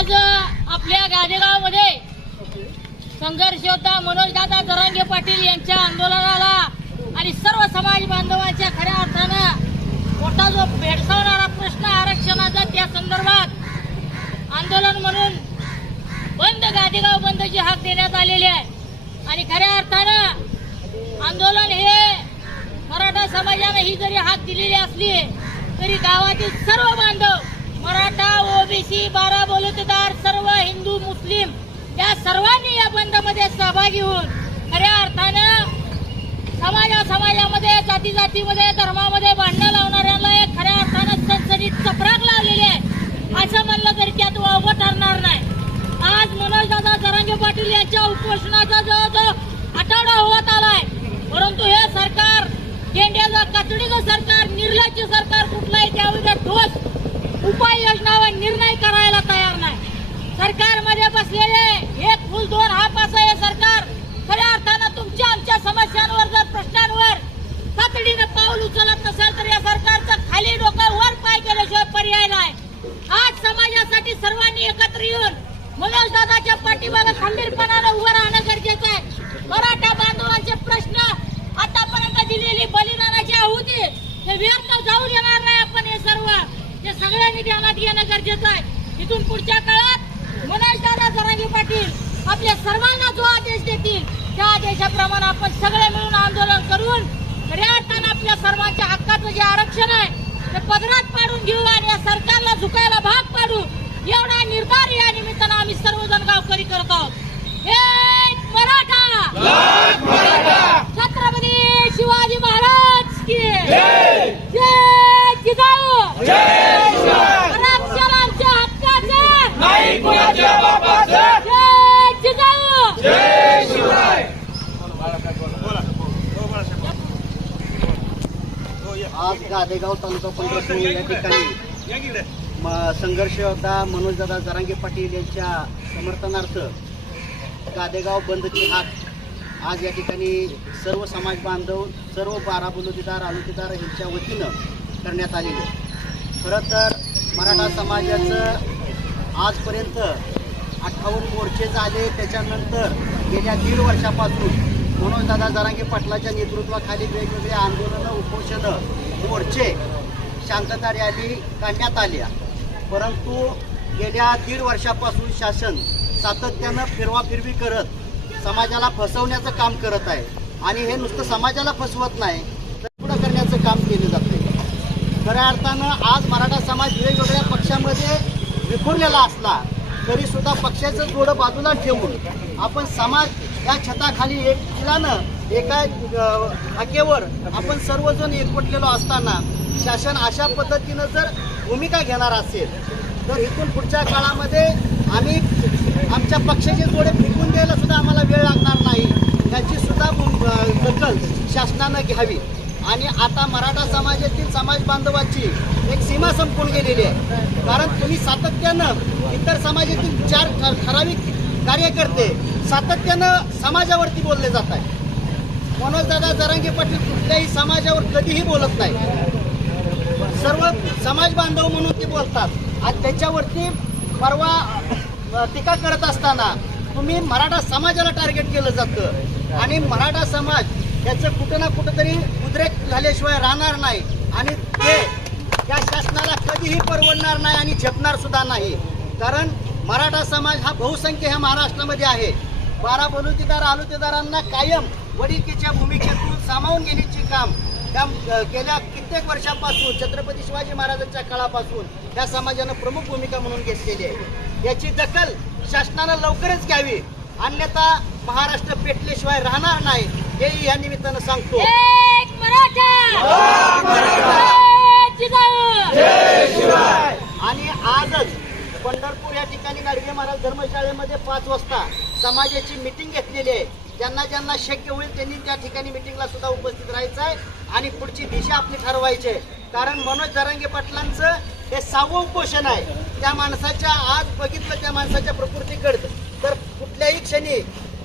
आज आपल्या गाजेगावमध्ये संघर्ष योद्धा मनोजदादा जरांगे पाटील यांच्या आंदोलनाला आणि सर्व समाज बांधवांच्या खऱ्या अर्थानं मोठा जो भेडसावणारा प्रश्न आरक्षणाचा त्या संदर्भात आंदोलन म्हणून बंद गादेगाव बंदची हाक देण्यात आलेली आहे. आणि खऱ्या अर्थानं आंदोलन हे मराठा समाजानं ही जरी हाक दिलेली असली तरी गावातील सर्व बांधव मराठा ओबीसी बारा बलुतेदार सर्व हिंदू मुस्लिम या सर्वांनी या बंदमध्ये सहभागी होऊन खऱ्या अर्थानं समाजा समाजामध्ये जाती जातीमध्ये धर्मामध्ये भांडणं लावणाऱ्यांना एक खऱ्या अर्थानं सणसणीत चपराक लावलेली आहे. असं म्हणलं तरी त्यात वावगं ठरणार नाही. आज मनोजदादा जरांगे पाटील यांच्या उपोषणाचा जवळजवळ आठवडा होत आलाय. परंतु हे सरकार केंद्राचं कचडीचं सरकार निर्लज्ज सरकार कुठलं उपाययोजना व निर्णय करायला तयार नाही. सरकारमध्ये बसलेले एक फुल दोन हाप असं हे सरकार. खऱ्या अर्थानं तुमच्या आमच्या समस्यांवर जर प्रश्नांवर तातडीनं पाऊल उचलत नसेल तर या सरकारचं खाली डोकं वर पाय केल्याशिवाय पर्याय नाही. आज समाजासाठी सर्वांनी एकत्र येऊन मनोज दादाच्या पाठीमागे खंबीरपणानं उभं राहणं गरजेचं आहे मराठा बांधवांचे प्रश्न आतापर्यंत दिलेली बलिदानाची आहुती हे व्यर्थ जाऊ देणार नाही आपण हे सर्व हे सगळ्यांनी ध्यानात घेणं गरजेचं आहे इथून पुढच्या काळात मनोज दादा जरांगे पाटील आपल्या सर्वांना जो आदेश देतील त्या आदेशाप्रमाणे आपण सगळे मिळून आंदोलन करून खऱ्या अर्थानं आपल्या सर्वांच्या हक्काचं जे आरक्षण आहे ते पदरात पाडून घेऊ आणि या सरकारला झुकायला भाग पाडू एवढा निर्धार या निमित्तानं आम्ही सर्वजण गावकरी करत आहोत. एक मराठा छत्रपती शिवाजी महाराज की जय जिजाऊ आरक्षण आमच्या हक्काचं नाही कुणाच्या बापाचं जय जिजाऊ जय शिवराय आज गादेगाव तालुका पंचायत या ठिकाणी म- संघर्ष योद्धा मनोजदादा जरांगे पाटील यांच्या समर्थनार्थ गादेगाव बंदची हाक आज या ठिकाणी सर्व समाज बांधव सर्व बारा बलुतेदार आलुतेदार यांच्या वतीनं करण्यात आलेलं खरं तर मराठा समाजाचं आजपर्यंत अठ्ठावन्न मोर्चे झाले त्याच्यानंतर गेल्या दीड वर्षापासून मनोजदादा जरांगे पाटलाच्या नेतृत्वाखाली वेगवेगळे आंदोलनं उपोषणं मोर्चे शांतता रॅली काढण्यात आल्या. परंतु गेल्या दीड वर्षापासून शासन सातत्यानं फिरवाफिरवी करत समाजाला फसवण्याचं काम करत आहे आणि हे नुसतं समाजाला फसवत नाही तर पुढं करण्याचं काम केलं जाते खऱ्या अर्थानं आज मराठा समाज वेगवेगळ्या पक्षामध्ये विखुरलेला असला तरी सुद्धा पक्षाचं थोडं बाजूला ठेवून आपण समाज या छताखाली एक एकलानं एका अ, हाकेवर आपण सर्वजण एकवटलेलो असताना शासन अशा पद्धतीनं जर भूमिका घेणार असेल तर इथून पुढच्या काळामध्ये आम्ही आमच्या पक्षाचे थोडे फेकून द्यायला सुद्धा आम्हाला वेळ लागणार नाही. याची सुद्धा दखल शासनानं घ्यावी. आणि आता मराठा समाजातील समाज बांधवाची एक सीमा संपून गेलेली आहे. कारण तुम्ही सातत्यानं इतर समाजातील चार ठराविक कार्यकर्ते सातत्यानं समाजावरती बोलले जात आहे. मनोजदादा जरांगे पाटील कुठल्याही समाजावर कधीही बोलत नाही. सर्व समाज बांधव म्हणून ते बोलतात. आज त्याच्यावरती परवा टीका करत असताना तुम्ही मराठा समाजाला टार्गेट केलं जातं. आणि मराठा समाज याचं कुठं ना कुठंतरी उद्रेक झाल्याशिवाय राहणार नाही. आणि ते त्या शासनाला कधीही परवडणार नाही आणि झेपणार सुद्धा नाही. कारण मराठा समाज हा बहुसंख्य ह्या महाराष्ट्रामध्ये आहे. बारा बलुतेदार आलुतेदारांना कायम वडिलकीच्या भूमिकेतून सामावून घेण्याचे काम त्या गेल्या कित्येक वर्षापासून छत्रपती शिवाजी महाराजांच्या काळापासून त्या समाजानं प्रमुख भूमिका म्हणून घेतलेली आहे. याची दखल शासनानं लवकरच घ्यावी. अन्यथा महाराष्ट्र पेटल्याशिवाय राहणार नाही हेही या निमित्तानं सांगतो. जय जिजाऊ! पंढरपूर या ठिकाणी गाडगे महाराज धर्मशाळेमध्ये पाच वाजता समाजाची मिटिंग घेतलेली आहे. ज्यांना ज्यांना शक्य होईल त्यांनी त्या ठिकाणी मिटिंगला सुद्धा उपस्थित राहायचं आहे आणि पुढची दिशा आपली ठरवायची आहे. कारण मनोज जरांगे पाटलांचं हे सहावं उपोषण आहे. त्या माणसाच्या आज बघितलं त्या माणसाच्या प्रकृतीकडं तर कुठल्याही क्षणी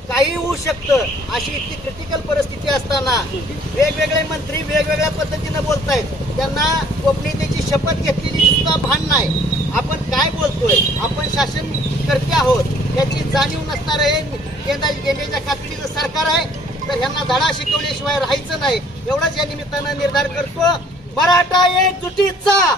काही होऊ शकतं अशी इतकी क्रिटिकल परिस्थिती असताना वेगवेगळे मंत्री वेगवेगळ्या पद्धतीनं बोलतायत. त्यांना गोपनीयतेची शपथ घेतलेली सुद्धा भान नाही. आपण काय बोलतोय? आपण शासन करते आहोत. याची जाणीव नसणार आहे. गेंदा गेंड्याच्या कातडीचं सरकार आहे. तर ह्यांना धडा शिकवल्याशिवाय राहायचं नाही. एवढंच या निमित्तानं निर्धार करतो. मराठा एकजुटीचा!